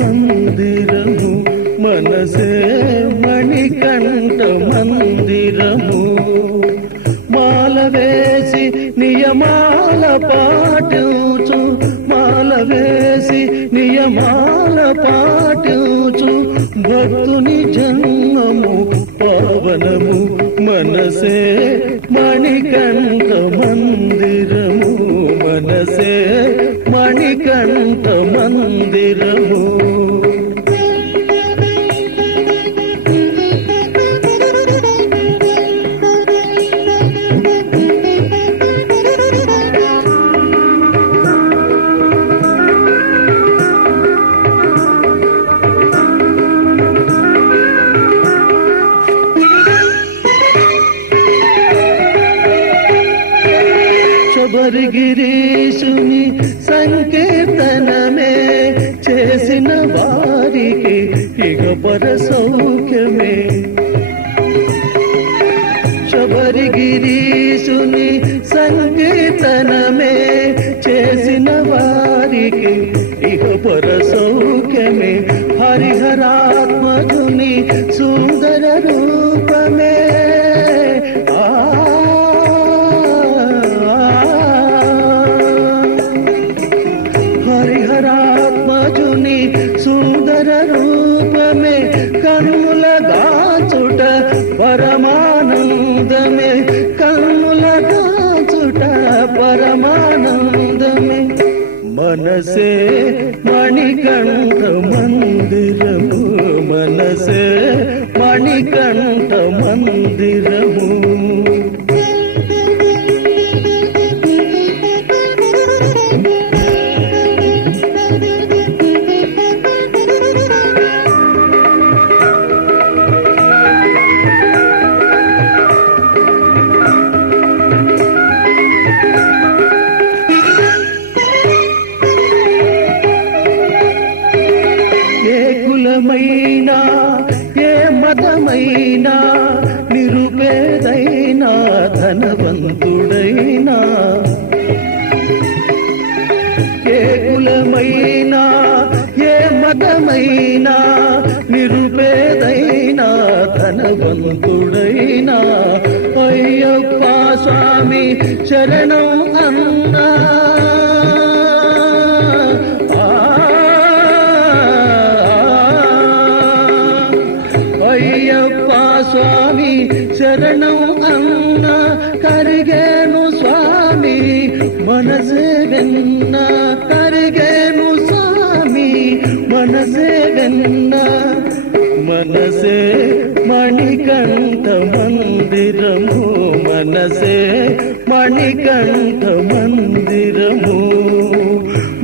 మందిరము మనసే మణికంఠ మందిరము మాల వేసి నియమాల పాటించు మాల వేసి నియమాల పాటించు. భక్తుని జన్మము పావనము మనసే మణికంఠ మందిరము మనసే మణికంఠ మందిర శబరిగిరీశుని సంకీర్తనమే చేసిన వారికి ఇక పర సౌఖ్యమే. శబరిగిరీశుని సంకీర్తనమే చేసిన వారికి ఇక పర సౌఖ్యమే. హరిహరాత్మజుని సుందర రూపమే రూపమే కన్నుల దాచుట పరమానందమే కన్నుల దాచుట పరమానందమే. మనసే మణికంఠ మందిరము మనసే మణికంఠ మందిరము ఏ నిరుపేదైనా ధనవంతుడైనా. ఏ కులమైనా ఏ మతమైనా నిరుపేదైనా ధనవంతుడైనా. అయ్యప్ప స్వామి శరణం మనసే వెన్న కరిగేను స్వామి. మనసే మనసే మణికంఠ మందిరము. మనసే మణికంఠ మందిరము.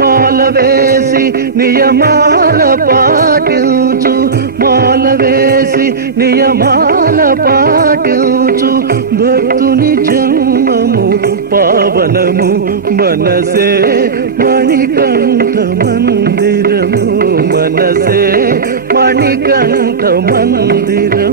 మాల వేసి నియమాల పాటించు. మాల వేసి నియమాల పాటించు. భక్తుని జన్మము పావనము మనసే మణికంఠ మందిరము. మనసే మణికంఠ మందిరము